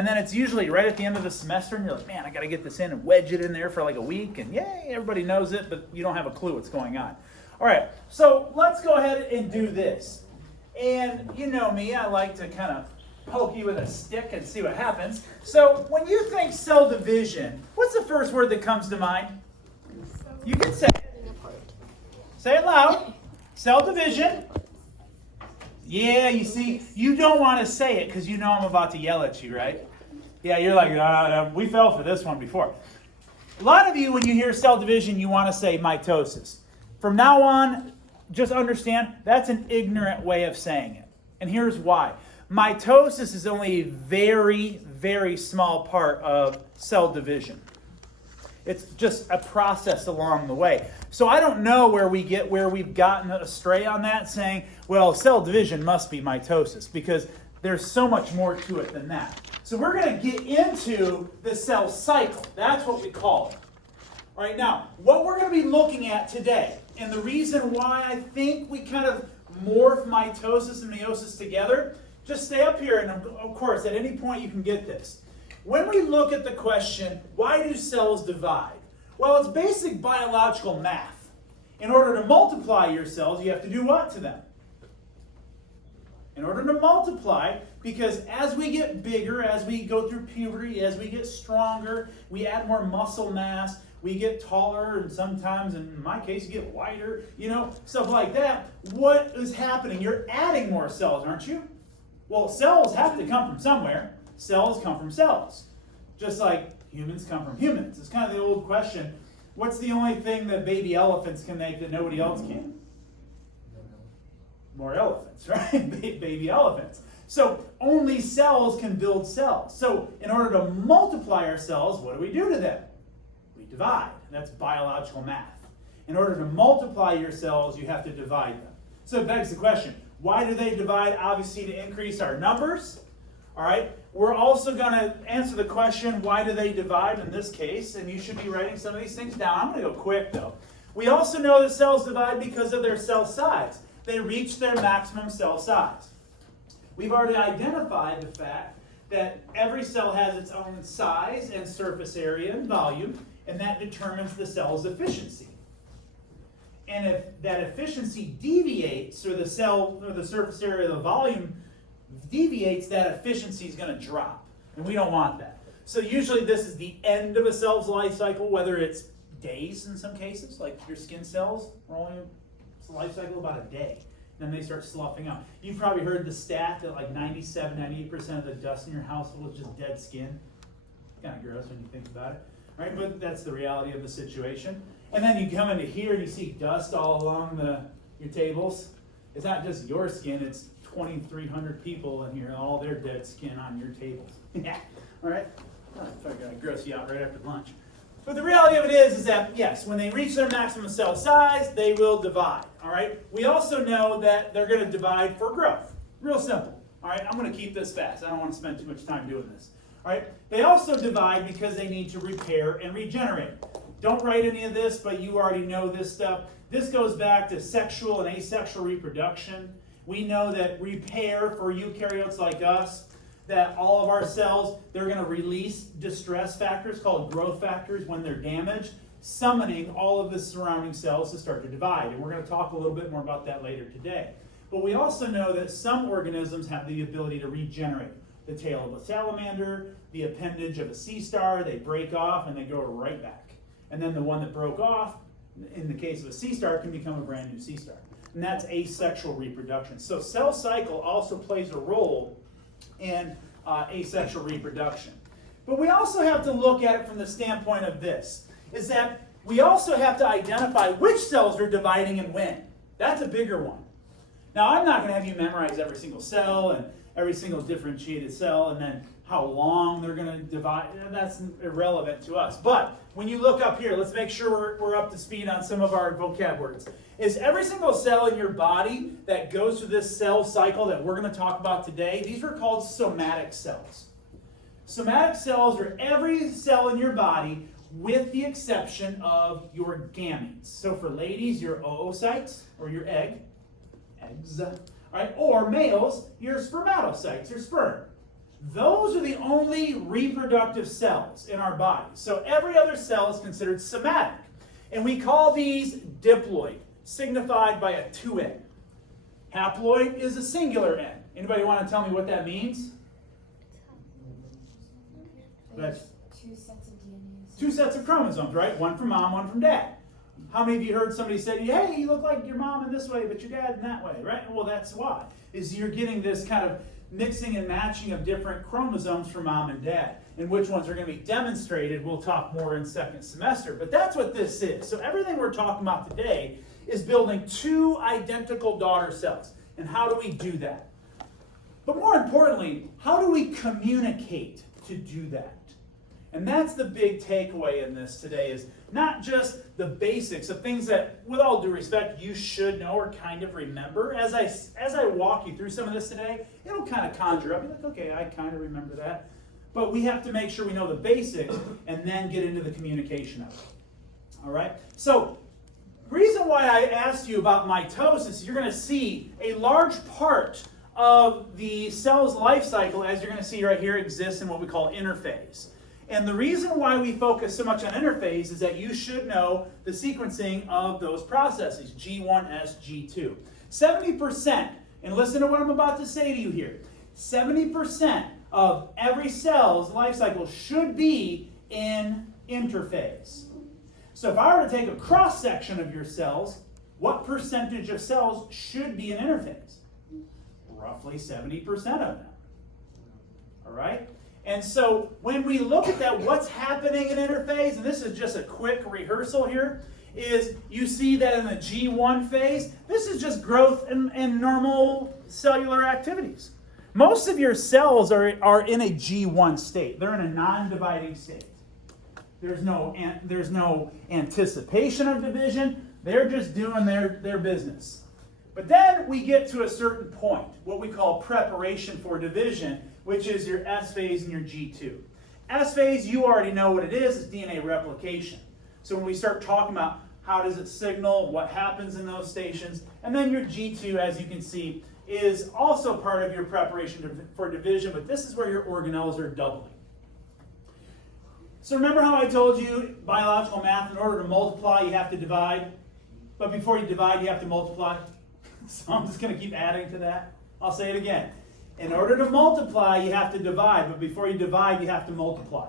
And then it's usually right at the end of the semester, and you're like, man, I got to get this in and wedge it in there for like a week, and yay, everybody knows it, but you don't have a clue what's going on. All right, so let's go ahead and do this. And you know me, I like to kind of poke you with a stick and see what happens. So when you think cell division, what's the first word that comes to mind? You can say it. Say it loud. Cell division. Yeah, you see, you don't want to say it because you know I'm about to yell at you, right? Yeah, you're like, we fell for this one before. A lot of you, when you hear cell division, you want to say mitosis. From now on, just understand that's an ignorant way of saying it. And here's why. Mitosis is only a very, very small part of cell division. It's just a process along the way. So I don't know where we've gotten astray on that, saying, well, cell division must be mitosis, because there's so much more to it than that. So we're going to get into the cell cycle. That's what we call it. All right, now, what we're going to be looking at today, and the reason why I think we kind of morph mitosis and meiosis together, just stay up here, and of course, at any point you can get this. When we look at the question, why do cells divide? Well, it's basic biological math. In order to multiply your cells, you have to do what to them? In order to multiply, because as we get bigger, as we go through puberty, as we get stronger, we add more muscle mass, we get taller, and sometimes, in my case, you get wider, stuff like that. What is happening? You're adding more cells, aren't you? Well, cells have to come from somewhere. Cells come from cells. Just like humans come from humans. It's kind of the old question, what's the only thing that baby elephants can make that nobody else can? More elephants, right? Baby elephants. So only cells can build cells. So in order to multiply our cells, what do we do to them? We divide. That's biological math. In order to multiply your cells, you have to divide them. So it begs the question, why do they divide? Obviously to increase our numbers. All right. We're also going to answer the question, why do they divide in this case? And you should be writing some of these things down. I'm going to go quick though. We also know that cells divide because of their cell size. They reach their maximum cell size. We've already identified the fact that every cell has its own size and surface area and volume, and that determines the cell's efficiency. And if that efficiency deviates, or the cell or the surface area of the volume deviates, that efficiency is going to drop. And we don't want that. So usually this is the end of a cell's life cycle, whether it's days in some cases, like your skin cells are only a life cycle about a day. Then they start sloughing out. You've probably heard the stat that like 97, 98% of the dust in your household is just dead skin. Kind of gross when you think about it, right? But that's the reality of the situation. And then you come into here and you see dust all along your tables. It's not just your skin, it's 2,300 people in here, all their dead skin on your tables. Yeah, all right? I figured I'd gross you out right after lunch. But the reality of it is that, yes, when they reach their maximum cell size, they will divide, all right? We also know that they're going to divide for growth. Real simple, all right? I'm going to keep this fast. I don't want to spend too much time doing this, all right? They also divide because they need to repair and regenerate. Don't write any of this, but you already know this stuff. This goes back to sexual and asexual reproduction. We know that repair for eukaryotes like us, that all of our cells, they're going to release distress factors called growth factors when they're damaged, summoning all of the surrounding cells to start to divide. And we're going to talk a little bit more about that later today. But we also know that some organisms have the ability to regenerate. The tail of a salamander, the appendage of a sea star, they break off and they go right back. And then the one that broke off, in the case of a sea star, can become a brand new sea star. And that's asexual reproduction. So cell cycle also plays a role in asexual reproduction. But we also have to look at it from the standpoint of this, is that we also have to identify which cells are dividing and when. That's a bigger one. Now, I'm not going to have you memorize every single cell and every single differentiated cell and then how long they're going to divide. That's irrelevant to us. But when you look up here, let's make sure we're up to speed on some of our vocab words. Is every single cell in your body that goes through this cell cycle that we're going to talk about today, these are called somatic cells. Somatic cells are every cell in your body with the exception of your gametes. So for ladies, your oocytes, or your eggs, right? Or males, your spermatocytes, your sperm. Those are the only reproductive cells in our body. So every other cell is considered somatic. And we call these diploid, signified by a 2N. Haploid is a singular N. Anybody want to tell me what that means? That's two sets of DNAs. two sets of chromosomes, right? One from mom, one from dad. How many of you heard somebody say, hey, you look like your mom in this way, but your dad in that way, right? Well, that's why. Is you're getting this kind of mixing and matching of different chromosomes from mom and dad. And which ones are going to be demonstrated, we'll talk more in second semester. But that's what this is. So everything we're talking about today is building two identical daughter cells. And how do we do that? But more importantly, how do we communicate to do that? And that's the big takeaway in this today, is not just the basics of things that, with all due respect, you should know or kind of remember. As I walk you through some of this today, it'll kind of conjure up. You're like, okay, I kind of remember that. But we have to make sure we know the basics and then get into the communication of it. All right? So, reason why I asked you about mitosis, you're going to see a large part of the cell's life cycle, as you're going to see right here, exists in what we call interphase. And the reason why we focus so much on interphase is that you should know the sequencing of those processes, G1S, G2. 70%, and listen to what I'm about to say to you here, 70% of every cell's life cycle should be in interphase. So if I were to take a cross-section of your cells, what percentage of cells should be in interphase? Roughly 70% of them. All right? And so when we look at that, what's happening in interphase, and this is just a quick rehearsal here, is you see that in the G1 phase, this is just growth and normal cellular activities. Most of your cells are in a G1 state. They're in a non-dividing state. There's no anticipation of division. They're just doing their business. But then we get to a certain point, what we call preparation for division, which is your S phase and your G2. S phase, you already know what it is. It's DNA replication. So when we start talking about how does it signal, what happens in those stations, and then your G2, as you can see, is also part of your preparation for division, but this is where your organelles are doubling. So remember how I told you biological math, in order to multiply, you have to divide, but before you divide, you have to multiply? So I'm just going to keep adding to that. I'll say it again. In order to multiply, you have to divide, but before you divide, you have to multiply.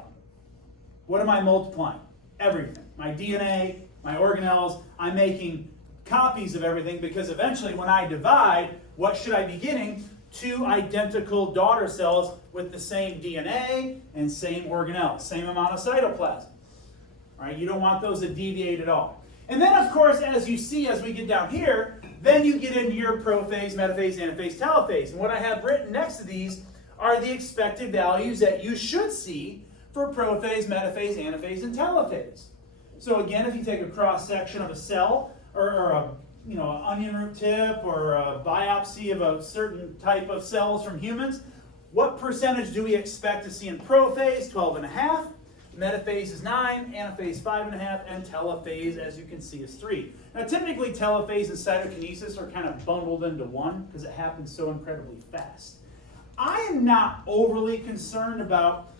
What am I multiplying? Everything. My DNA, my organelles. I'm making copies of everything, because eventually when I divide, what should I be getting? Two identical daughter cells with the same DNA and same organelles, same amount of cytoplasm. All right, you don't want those to deviate at all. And then, of course, as you see, as we get down here, then you get into your prophase, metaphase, anaphase, telophase. And what I have written next to these are the expected values that you should see for prophase, metaphase, anaphase, and telophase. So again, if you take a cross-section of a cell, or an onion root tip, or a biopsy of a certain type of cells from humans, what percentage do we expect to see in prophase? 12.5. Metaphase is 9, anaphase 5.5, and telophase, as you can see, is 3. Now, typically, telophase and cytokinesis are kind of bundled into one because it happens so incredibly fast. I am not overly concerned about,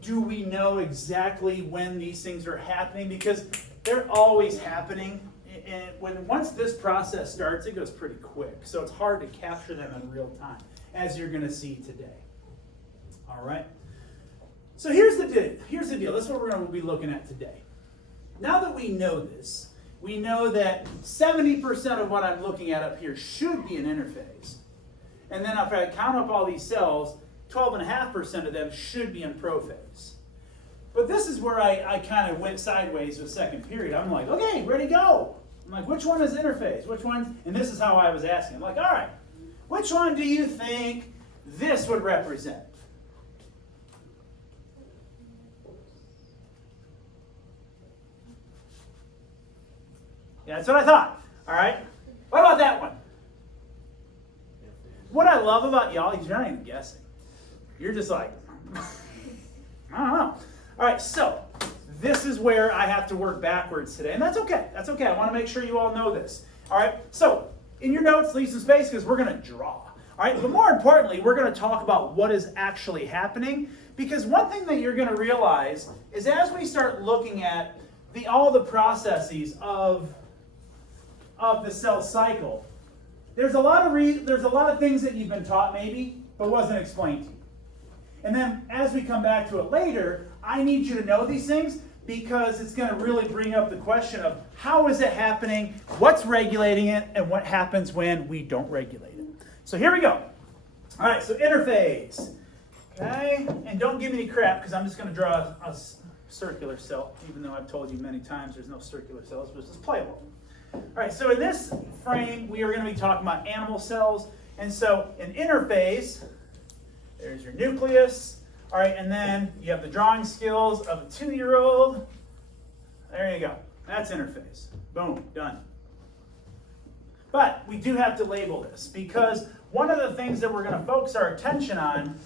do we know exactly when these things are happening, because they're always happening. And once this process starts, it goes pretty quick. So it's hard to capture them in real time, as you're going to see today. All right? So here's the deal. This is what we're going to be looking at today. Now that we know this, we know that 70% of what I'm looking at up here should be an interphase. And then if I count up all these cells, 12.5% of them should be in prophase. But this is where I kind of went sideways with second period. I'm like, okay, ready to go. I'm like, which one is interphase? Which one? And this is how I was asking. I'm like, all right, which one do you think this would represent? Yeah, that's what I thought. All right. What about that one? What I love about y'all is you're not even guessing. You're just like, I don't know. All right, so this is where I have to work backwards today. And that's okay. That's okay. I want to make sure you all know this. All right, so in your notes, leave some space because we're going to draw. All right, but more importantly, we're going to talk about what is actually happening, because one thing that you're going to realize is as we start looking at all the processes of the cell cycle, there's a lot of things that you've been taught maybe, but wasn't explained to you. And then as we come back to it later, I need you to know these things because it's going to really bring up the question of how is it happening, what's regulating it, and what happens when we don't regulate it. So here we go. All right, so interphase. Okay, and don't give me any crap because I'm just going to draw a circular cell, even though I've told you many times there's no circular cells, but it's just playable. All right, so in this frame, we are going to be talking about animal cells. And so in interphase, there's your nucleus. All right, and then you have the drawing skills of a 2-year-old. There you go. That's interphase. Boom, done. But we do have to label this because one of the things that we're going to focus our attention on,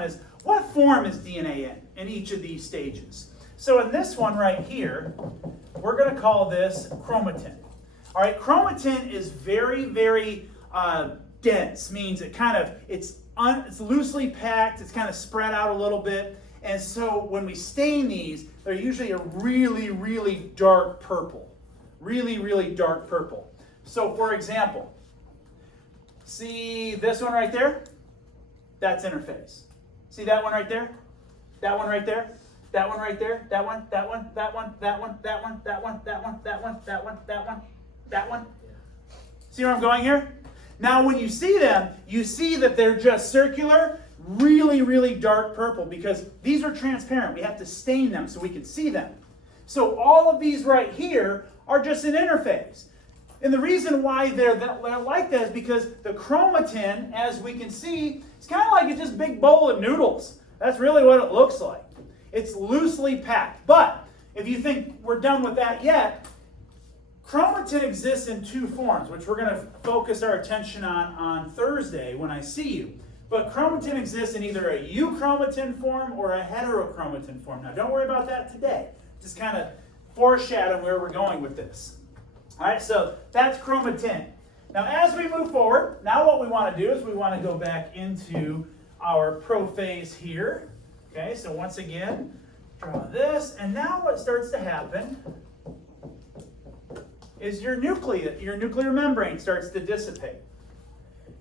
is what form is DNA in each of these stages. So in this one right here, we're going to call this chromatin. All right, chromatin is very, very dense, means it's loosely packed, it's kind of spread out a little bit. And so when we stain these, they're usually a really, really dark purple. Really, really dark purple. So for example, see this one right there? That's interphase. See that one right there? That one right there? That one right there? That one, that one, that one, that one, that one, that one, that one, that one, that one, that one, that one. See where I'm going here? Now when you see them, you see that they're just circular, really, really dark purple because these are transparent. We have to stain them so we can see them. So all of these right here are just an interphase. And the reason why they're like that is because the chromatin, as we can see, it's kind of like a just big bowl of noodles. That's really what it looks like. It's loosely packed. But if you think we're done with that yet, chromatin exists in 2 forms, which we're going to focus our attention on Thursday when I see you. But chromatin exists in either a euchromatin form or a heterochromatin form. Now, don't worry about that today. Just kind of foreshadow where we're going with this. All right, so that's chromatin. Now, as we move forward, now what we want to do is we want to go back into our prophase here. Okay, so once again, draw this. And now what starts to happen is your nuclear membrane starts to dissipate.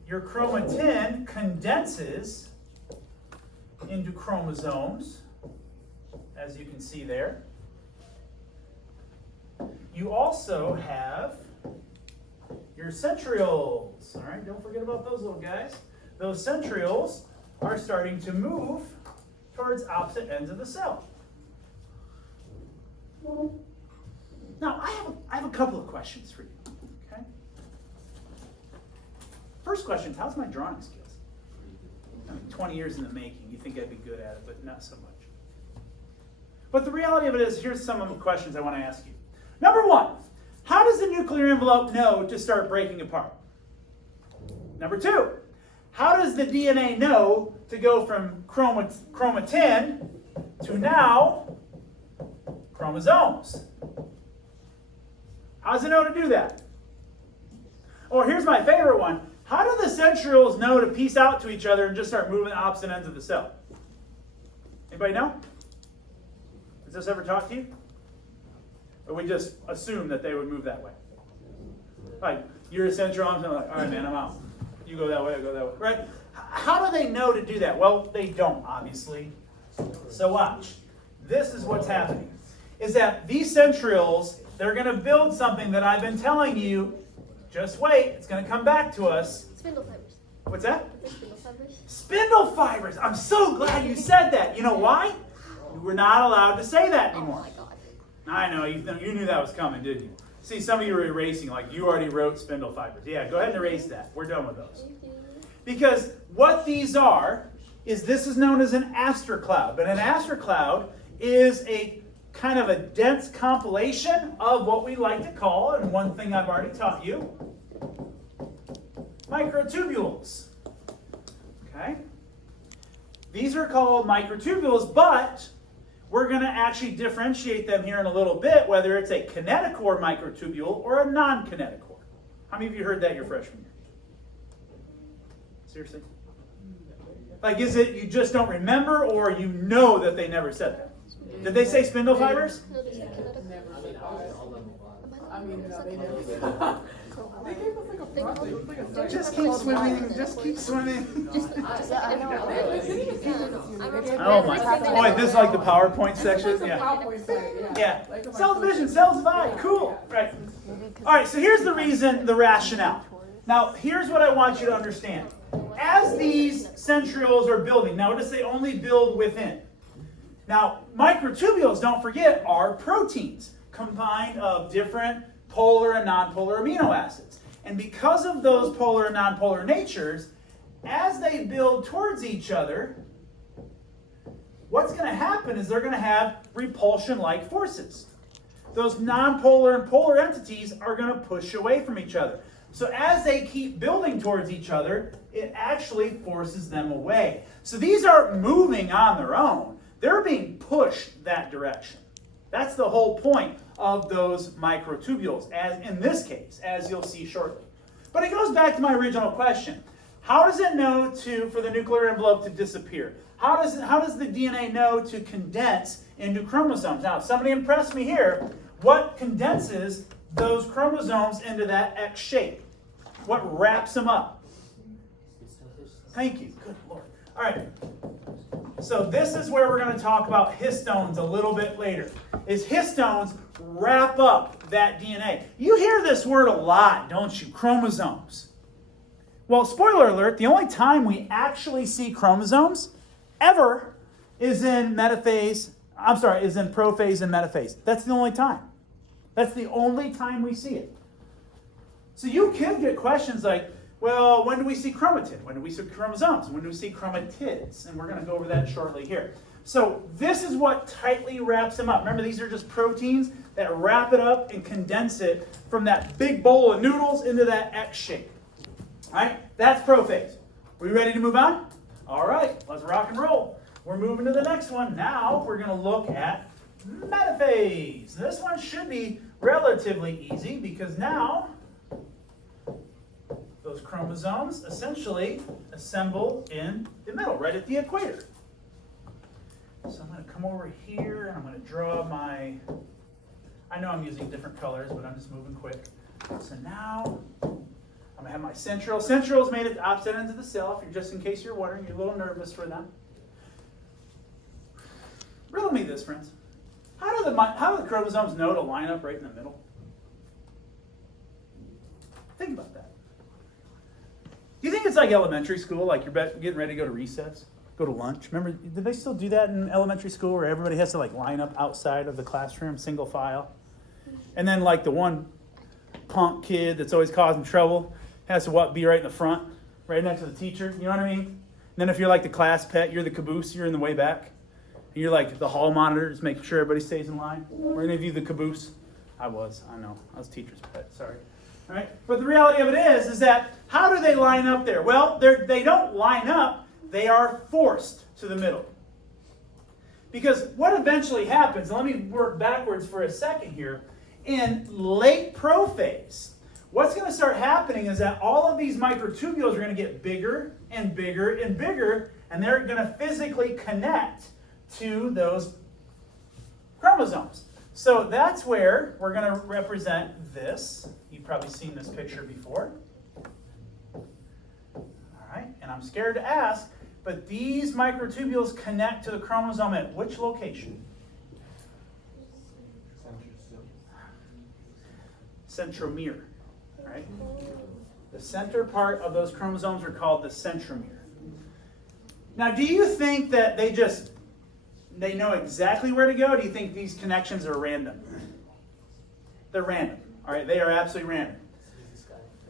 Your chromatin condenses into chromosomes, as you can see there. You also have your centrioles. All right, don't forget about those little guys. Those centrioles are starting to move towards opposite ends of the cell. Now, I have a couple of questions for you. Okay. First question, how's my drawing skills? I mean, 20 years in the making. You think I'd be good at it, but not so much. But the reality of it is, here's some of the questions I want to ask you. Number 1, how does the nuclear envelope know to start breaking apart? Number 2, how does the DNA know to go from chromatin to now chromosomes? How does it know to do that? Or here's my favorite one. How do the centrioles know to piece out to each other and just start moving the opposite ends of the cell? Anybody know? Has this ever talked to you? Or we just assume that they would move that way? Like, you're a central, I'm like, all right, man, I'm out. You go that way, I go that way. Right? How do they know to do that? Well, they don't, obviously. So watch. This is what's happening. Is that these centrioles, they're going to build something that I've been telling you. Just wait, it's going to come back to us. Spindle fibers. What's that? Spindle fibers. Spindle fibers. I'm so glad you said that. You know why? We're not allowed to say that Oh anymore. my god. I know, you knew that was coming, didn't you? See, some of you were erasing, like you already wrote spindle fibers. Yeah, go ahead and erase that. We're done with those. Because what these are, is this is known as an aster cloud. But an aster cloud is a kind of a dense compilation of what we like to call, and one thing I've already taught you, microtubules. Okay? These are called microtubules, but we're going to actually differentiate them here in a little bit, whether it's a kinetochore microtubule or a non-kinetochore. How many of you heard that your freshman year? Seriously? Like, is it you just don't remember, or you know that they never said that? Did they say spindle fibers? Just keep swimming. Just keep swimming. Oh my! Oh, wait, this is like the PowerPoint section. Yeah. Yeah. Cell division, cells divide. Cool. Right. All right. So here's the reason, the rationale. Now, here's what I want you to understand. As these centrioles are building, notice they only build within. Now, microtubules, don't forget, are proteins combined of different polar and nonpolar amino acids. And because of those polar and nonpolar natures, as they build towards each other, what's going to happen is they're going to have repulsion-like forces. Those nonpolar and polar entities are going to push away from each other. So as they keep building towards each other, it actually forces them away. So these aren't moving on their own. They're being pushed that direction. That's the whole point of those microtubules, as in this case, as you'll see shortly. But it goes back to my original question. How does it know for the nuclear envelope to disappear? How does the DNA know to condense into chromosomes? Now, somebody impressed me here. What condenses those chromosomes into that X shape? What wraps them up? Thank you. Good Lord. All right. So this is where we're going to talk about histones a little bit later. Is histones wrap up that DNA. You hear this word a lot, don't you? Chromosomes. Well, spoiler alert, the only time we actually see chromosomes ever is in prophase and metaphase. That's the only time. That's the only time we see it. So you can get questions like, well, when do we see chromatin? When do we see chromosomes? When do we see chromatids? And we're going to go over that shortly here. So this is what tightly wraps them up. Remember, these are just proteins that wrap it up and condense it from that big bowl of noodles into that X shape. All right, that's prophase. We ready to move on? All right, let's rock and roll. We're moving to the next one. Now we're going to look at metaphase. This one should be relatively easy because now those chromosomes essentially assemble in the middle, right at the equator. So I'm going to come over here and I'm going to draw my, I know I'm using different colors, but I'm just moving quick. So now I'm going to have my central. Central is made at the opposite ends of the cell, just in case you're wondering, you're a little nervous for them. Riddle me this, friends. How do the chromosomes know to line up right in the middle? Think about that. Do you think it's like elementary school, like you're getting ready to go to recess, go to lunch? Remember, did they still do that in elementary school where everybody has to like line up outside of the classroom, single file? And then like the one punk kid that's always causing trouble has to be right in the front, right next to the teacher, you know what I mean? And then if you're like the class pet, you're the caboose, you're in the way back. And you're like the hall monitor, just making sure everybody stays in line. Were any of you the caboose? I was teacher's pet, sorry. All right? But the reality of it is that how do they line up there? Well, they don't line up, they are forced to the middle. Because what eventually happens, and let me work backwards for a second here, in late prophase, what's going to start happening is that all of these microtubules are going to get bigger and bigger and bigger, and they're going to physically connect to those chromosomes. So that's where we're going to represent this. You've probably seen this picture before. All right, and I'm scared to ask, but these microtubules connect to the chromosome at which location? Centromere. All right? The center part of those chromosomes are called the centromere. Now, do you think that they know exactly where to go? Do you think these connections are random? They're random. All right, they are absolutely random.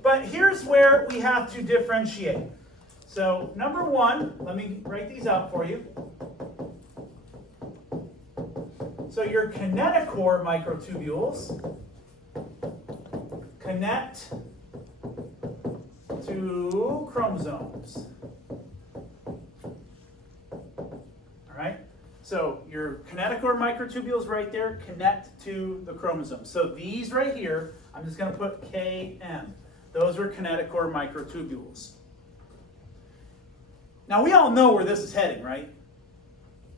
But here's where we have to differentiate. So, number one, let me write these out for you. So, your kinetochore microtubules connect to chromosomes. All right? So your kinetochore microtubules right there connect to the chromosomes. So these right here, I'm just going to put KM. Those are kinetochore microtubules. Now we all know where this is heading, right?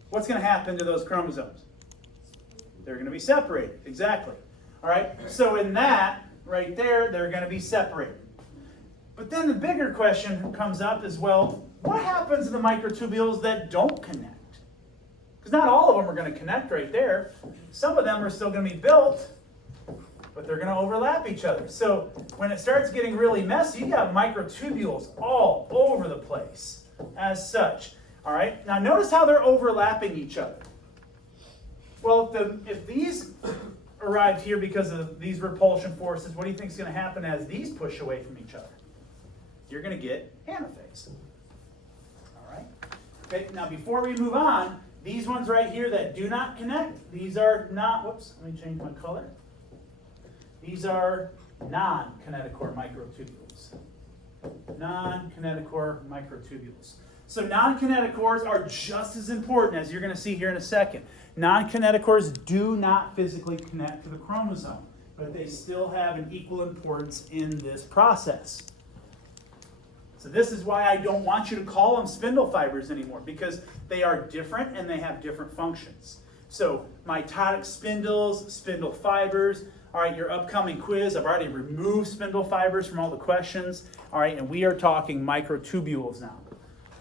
What's going to happen to those chromosomes? They're going to be separated, exactly. All right, so in that, right there, they're going to be separated. But then the bigger question comes up is, well, what happens to the microtubules that don't connect? Because not all of them are going to connect right there. Some of them are still going to be built, but they're going to overlap each other. So when it starts getting really messy, you got microtubules all over the place as such. All right, now notice how they're overlapping each other. Well, if these arrived here because of these repulsion forces, what do you think is going to happen as these push away from each other? You're going to get anaphase. All right. Okay, now before we move on, these ones right here that do not connect, these are not, whoops, let me change my color. These are non-kinetochore microtubules. Non-kinetochore microtubules. So non-kinetochores are just as important, as you're going to see here in a second. Non-kinetochores do not physically connect to the chromosome, but they still have an equal importance in this process. So this is why I don't want you to call them spindle fibers anymore, because they are different and they have different functions. So mitotic spindles, spindle fibers. All right, your upcoming quiz, I've already removed spindle fibers from all the questions. All right, and we are talking microtubules now.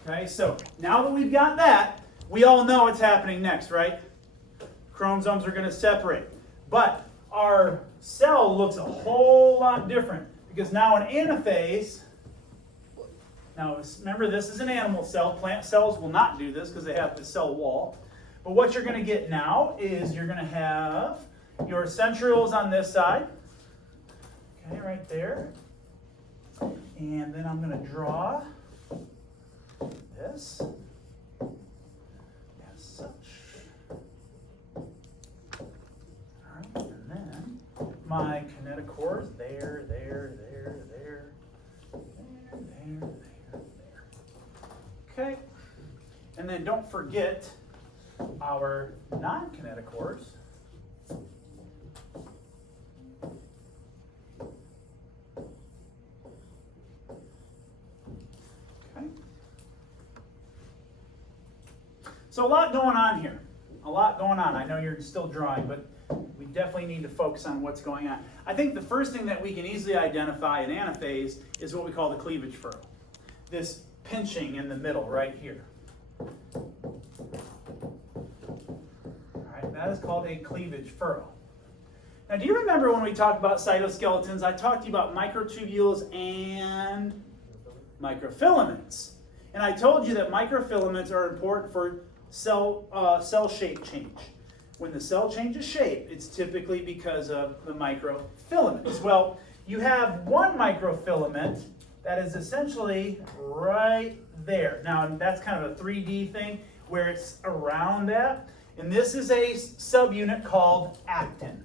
Okay, so now that we've got that, we all know what's happening next, right? Chromosomes are going to separate. But our cell looks a whole lot different, because now in anaphase, now remember this is an animal cell. Plant cells will not do this because they have the cell wall. But what you're going to get now is you're going to have your centrioles on this side. Okay, right there. And then I'm going to draw this as such. All right, and then my kinetochores there, there, there, there, there, there, there. Okay, and then don't forget our non-kinetochores. Okay. So a lot going on here. A lot going on. I know you're still drawing, but we definitely need to focus on what's going on. I think the first thing that we can easily identify in anaphase is what we call the cleavage furrow. This pinching in the middle right here. All right, that is called a cleavage furrow. Now, do you remember when we talked about cytoskeletons, I talked to you about microtubules and microfilaments. And I told you that microfilaments are important for cell shape change. When the cell changes shape, it's typically because of the microfilaments. Well, you have one microfilament that is essentially right there. Now, that's kind of a 3D thing where it's around that. And this is a subunit called actin.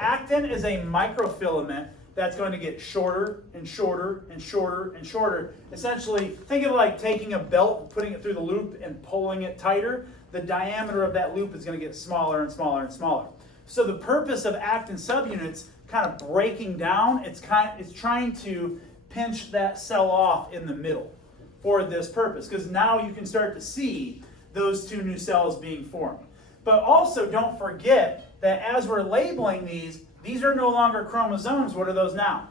Actin is a microfilament that's going to get shorter and shorter and shorter and shorter. Essentially, think of it like taking a belt, putting it through the loop and pulling it tighter. The diameter of that loop is going to get smaller and smaller and smaller. So the purpose of actin subunits kind of breaking down, it's trying to pinch that cell off in the middle for this purpose, because now you can start to see those two new cells being formed. But also don't forget that as we're labeling these are no longer chromosomes. What are those now?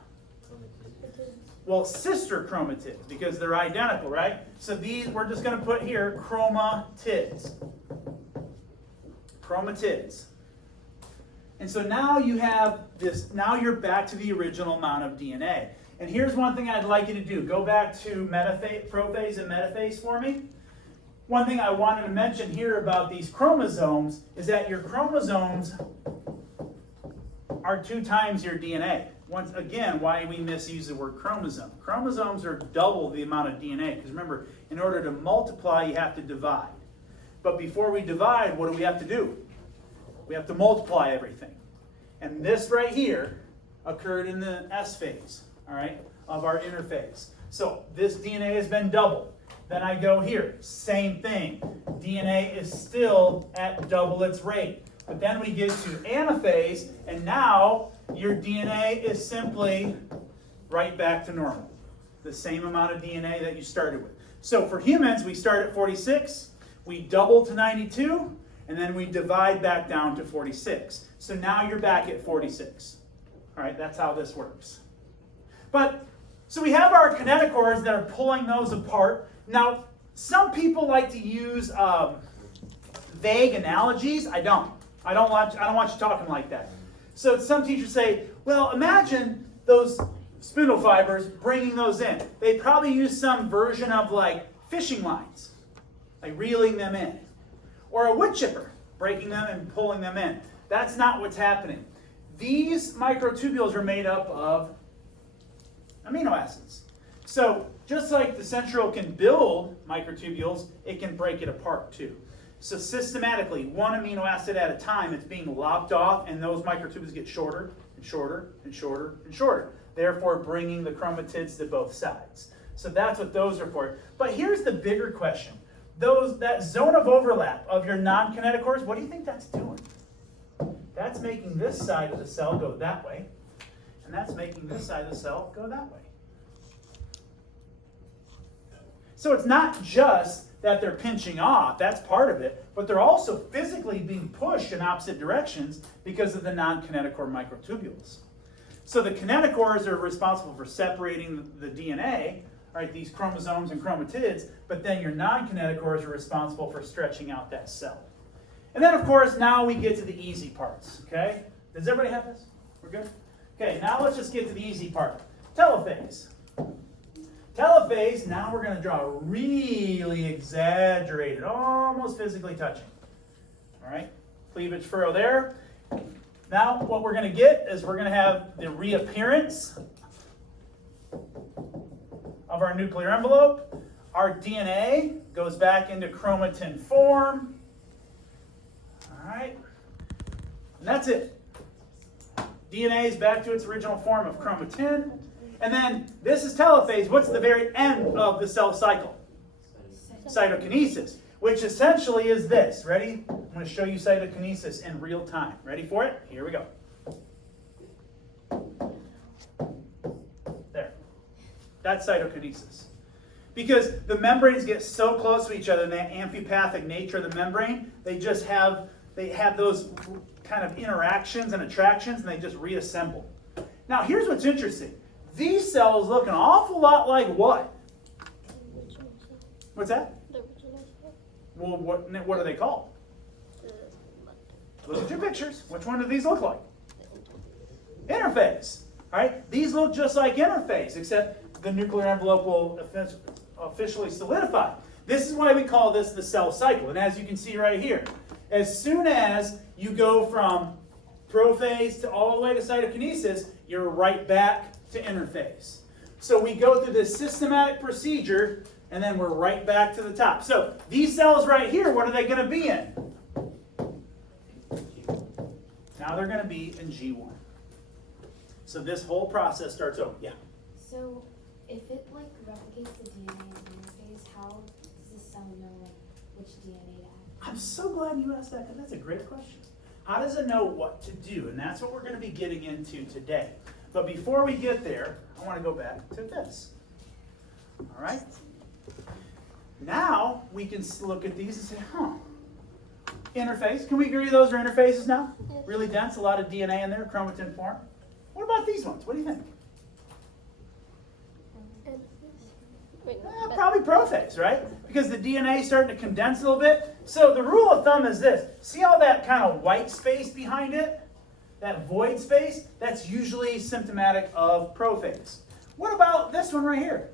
Well, sister chromatids, because they're identical, right? So these, we're just going to put here chromatids. Chromatids. And so now you have this, now you're back to the original amount of DNA. And here's one thing I'd like you to do. Go back to prophase and metaphase for me. One thing I wanted to mention here about these chromosomes is that your chromosomes are 2 times your DNA. Once again, why we misuse the word chromosome. Chromosomes are double the amount of DNA, because remember, in order to multiply, you have to divide. But before we divide, what do we have to do? We have to multiply everything. And this right here occurred in the S phase, all right, of our interphase. So this DNA has been doubled. Then I go here, same thing. DNA is still at double its rate. But then we get to anaphase, and now your DNA is simply right back to normal. The same amount of DNA that you started with. So for humans, we start at 46, we double to 92, and then we divide back down to 46. So now you're back at 46. All right, that's how this works. But, so we have our kinetochores that are pulling those apart. Now, some people like to use vague analogies. I don't want you talking like that. So some teachers say, well, imagine those spindle fibers, bringing those in. They probably use some version of like fishing lines, like reeling them in. Or a wood chipper, breaking them and pulling them in. That's not what's happening. These microtubules are made up of amino acids. So just like the central can build microtubules, it can break it apart too. So systematically, one amino acid at a time, it's being lopped off, and those microtubules get shorter and shorter and shorter and shorter, therefore bringing the chromatids to both sides. So that's what those are for. But here's the bigger question. That zone of overlap of your non-kinetochores, what do you think that's doing? That's making this side of the cell go that way, and that's making this side of the cell go that way. So it's not just that they're pinching off, that's part of it, but they're also physically being pushed in opposite directions because of the non-kinetochore microtubules. So the kinetochores are responsible for separating the DNA, right, these chromosomes and chromatids, but then your non-kinetochores are responsible for stretching out that cell. And then, of course, now we get to the easy parts, okay? Does everybody have this? We're good? Okay, now let's just get to the easy part. Telophase. Telophase, now we're going to draw really exaggerated, almost physically touching. All right, cleavage furrow there. Now what we're going to get is we're going to have the reappearance of our nuclear envelope. Our DNA goes back into chromatin form. All right, and that's it. DNA is back to its original form of chromatin. And then this is telophase. What's the very end of the cell cycle? Cytokinesis, which essentially is this. Ready? I'm going to show you cytokinesis in real time. Ready for it? Here we go. There. That's cytokinesis. Because the membranes get so close to each other, and the amphipathic nature of the membrane, they have those kind of interactions and attractions, and they just reassemble. Now, here's what's interesting. These cells look an awful lot like what? What's that? Well, what are they called? Look at your pictures. Which one do these look like? Interphase. All right? These look just like interphase, except the nuclear envelope will officially solidify. This is why we call this the cell cycle. And as you can see right here, as soon as you go from prophase to all the way to cytokinesis, you're right back to interphase. So we go through this systematic procedure, and then we're right back to the top. So these cells right here, what are they going to be in? Now they're going to be in G1. So this whole process starts over. Yeah? So if it like replicates the DNA in the interphase, how does the cell know like which DNA to act? I'm so glad you asked that, because that's a great question. How does it know what to do? And that's what we're going to be getting into today. But before we get there, I want to go back to this. All right? Now we can look at these and say, interphase. Can we agree those are interphases now? Really dense, a lot of DNA in there, chromatin form. What about these ones? What do you think? Probably prophase, right? Because the DNA is starting to condense a little bit. So the rule of thumb is this. See all that kind of white space behind it? That void space? That's usually symptomatic of prophase. What about this one right here?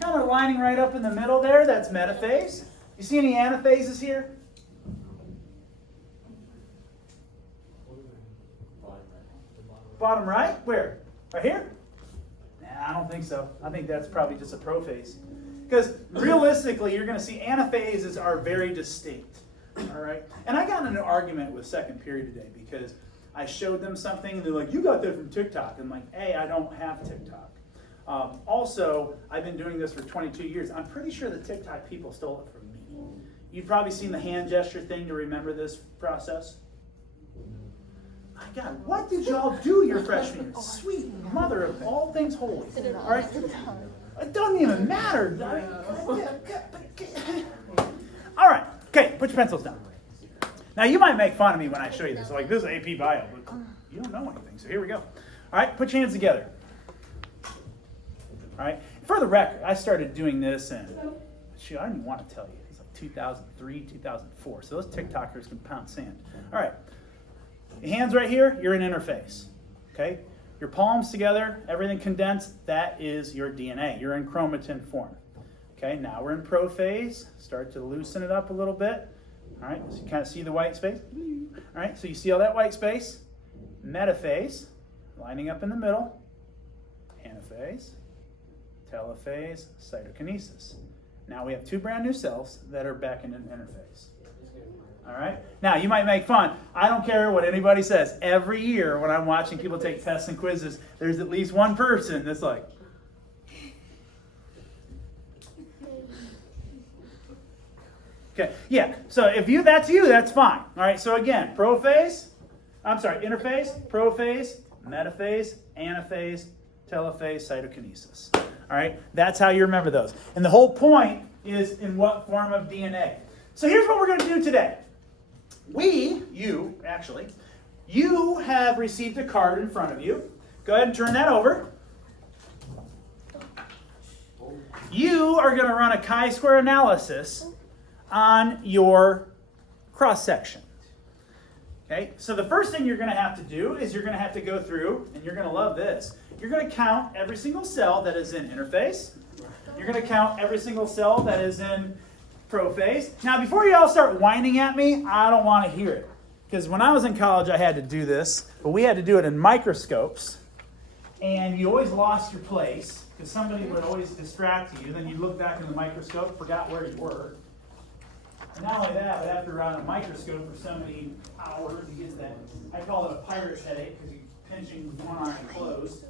Kind of lining right up in the middle there, that's metaphase. You see any anaphases here? Bottom right? Where? Right here? Nah, I don't think so. I think that's probably just a prophase. Because realistically, you're going to see anaphases are very distinct. All right? And I got in an argument with second period today because I showed them something and they're like, you got that from TikTok. I'm like, hey, I don't have TikTok. Also, I've been doing this for 22 years. I'm pretty sure the TikTok people stole it from me. You've probably seen the hand gesture thing to remember this process. My God, what did y'all do your freshman year? Sweet mother of all things holy. All right? It doesn't even matter. All right. Okay, put your pencils down. Now, you might make fun of me when I show you this. Like, this is AP Bio, but you don't know anything, so here we go. All right, put your hands together. All right. For the record, I started doing this in, shoot, I don't even want to tell you. It's like 2003, 2004. So those TikTokers can pound sand. All right. Your hands right here, you're in interface. Okay? Your palms together, everything condensed, that is your DNA. You're in chromatin form. Okay, now we're in prophase. Start to loosen it up a little bit. All right, so you kind of see the white space. All right, so you see all that white space. Metaphase, lining up in the middle. Anaphase, telophase, cytokinesis. Now we have two brand new cells that are back in an interface. All right, now you might make fun. I don't care what anybody says. Every year when I'm watching people take tests and quizzes, there's at least one person that's like, okay, yeah, so if that's you, that's fine. All right, so again, interface, prophase, metaphase, anaphase, telophase, cytokinesis. All right, that's how you remember those. And the whole point is in what form of DNA. So here's what we're going to do today. You have received a card in front of you. Go ahead and turn that over. You are going to run a chi-square analysis on your cross-section. Okay, so the first thing you're going to have to do is you're going to have to go through, and you're going to love this, you're going to count every single cell that is in interface. You're going to count every single cell that is in prophase. Now, before you all start whining at me, I don't want to hear it. Because when I was in college, I had to do this, but we had to do it in microscopes, and you always lost your place, because somebody would always distract you. Then you'd look back in the microscope, forgot where you were. And not only that, but after run a microscope for so many hours, you get that, I call it a pirate's headache, because you're pinching with one eye closed.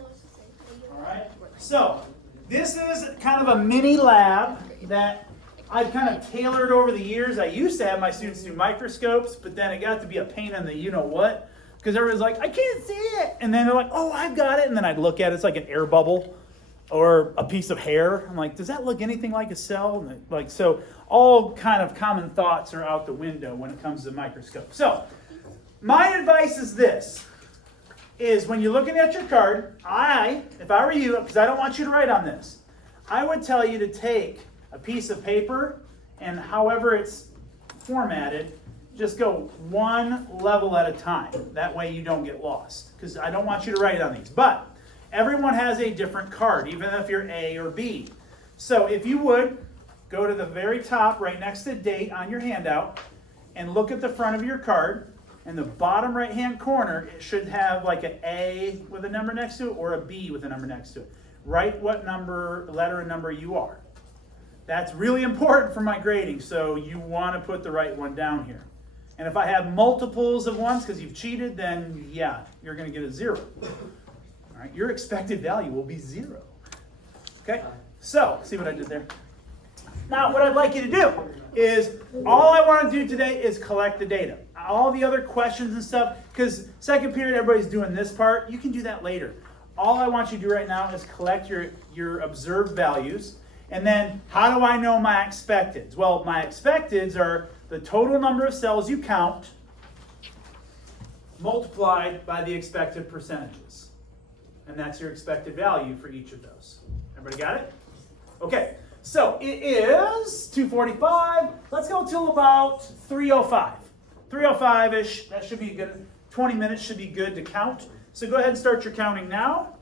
All right? So, this is kind of a mini lab that I've kind of tailored over the years. I used to have my students do microscopes, but then it got to be a pain in the you-know-what, because everyone's like, I can't see it. And then they're like, oh, I've got it. And then I'd look at it, it's like an air bubble or a piece of hair. I'm like, does that look anything like a cell? And like, so all kind of common thoughts are out the window when it comes to the microscope. So my advice is this, is when you're looking at your card, if I were you, because I don't want you to write on this, I would tell you to take a piece of paper, and however it's formatted, just go one level at a time. That way you don't get lost, because I don't want you to write on these. But everyone has a different card, even if you're A or B. So if you would, go to the very top, right next to date on your handout, and look at the front of your card. In the bottom right-hand corner, it should have like an A with a number next to it, or a B with a number next to it. Write what letter and number you are. That's really important for my grading, so you want to put the right one down here. And if I have multiples of ones because you've cheated, then yeah, you're going to get a 0. All right, your expected value will be 0. Okay, so see what I did there? Now, what I'd like you to do is, all I want to do today is collect the data. All the other questions and stuff, because second period, everybody's doing this part. You can do that later. All I want you to do right now is collect your observed values. And then, how do I know my expecteds? Well, my expecteds are the total number of cells you count multiplied by the expected percentages. And that's your expected value for each of those. Everybody got it? Okay, so it is 2:45. Let's go till about 3:05. 3:05-ish, that should be good. 20 minutes should be good to count. So go ahead and start your counting now.